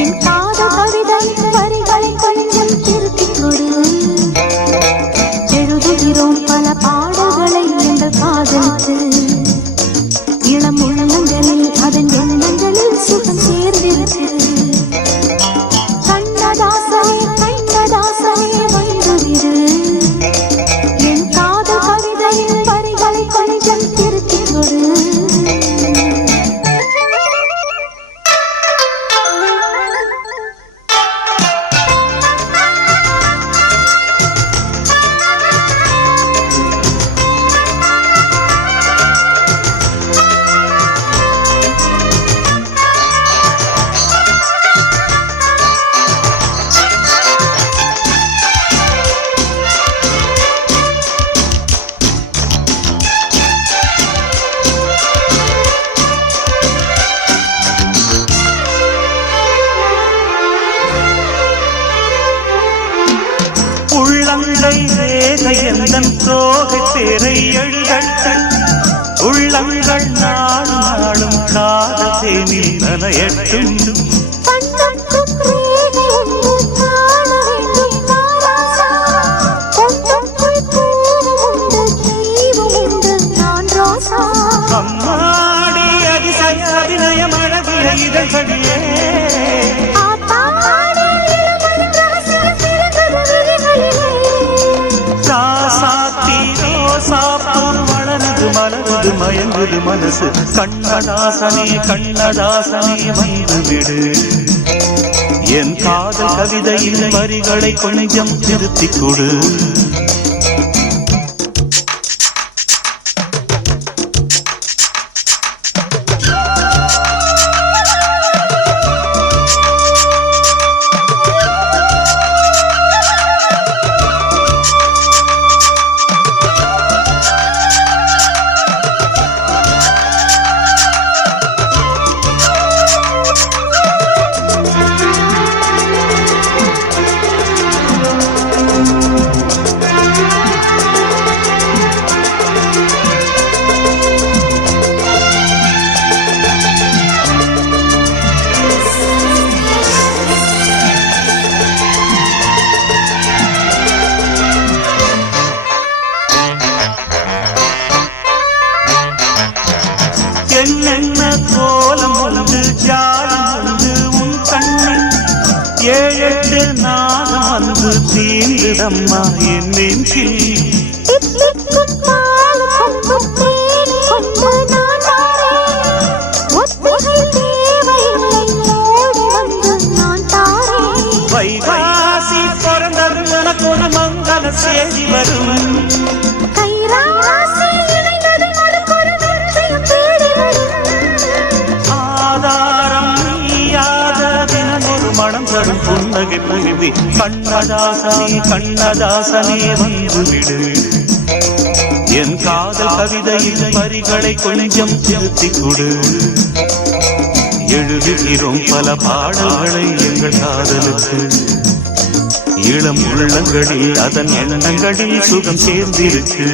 என் காதல் கவிதையின் வரிகளை கொஞ்சம் திருத்திக் கொடு. எழுதுகிறோம் பல பாடல்களை எங்கள் காதலுக்கு. இளம் உள்ளங்களில் அதன் எண்ணங்களில் சுகம் சேர்ந்திருக்கு. கண்ணதாசனே கண்ணதாசனே வந்துவிடு. என் காதல் கவிதையின் வரிகளை கொஞ்சம் திருத்திக் கொடு. உள்ளங்கை ரேகை எந்தன் தோகை தேரை எழுதட்டும். உள்ளங்கள் நாளும் நாளும் காதல் தேனில் நனையட்டும். அம்மாடி அதிசய அபிநயம் அழகிய இதழ்களிலே மலருது மயங்குது மனசு. கண்ணதாசனே கண்ணதாசனே வந்துவிடு. என் காதல் கவிதையின் வரிகளை கொஞ்சம் திருத்திக் கொடு. என்னென்ன கோலம் ஒன்று ஜாலம் ஒன்று உன் கண்ணில். 7 8 நாகம் வந்து தீண்டுதம்மா என் நெஞ்சில். வைகாசி பிறந்தது உனக்கு ஒரு மங்கள செய்தி வரும். மனம் தரும் புன்னகை பொழிவி. கண்ணதாசனே கண்ணதாசனே வந்துவிடு. என் காதல் கவிதையின் வரிகளை கொஞ்சம் திருத்திக் கொடு. எழுதுகிறோம் பல பாடல்களை எங்கள் காதலுக்கு. இளம் உள்ளங்களில் அதன் எண்ணங்களில் சுகம் சேர்ந்திருக்கு.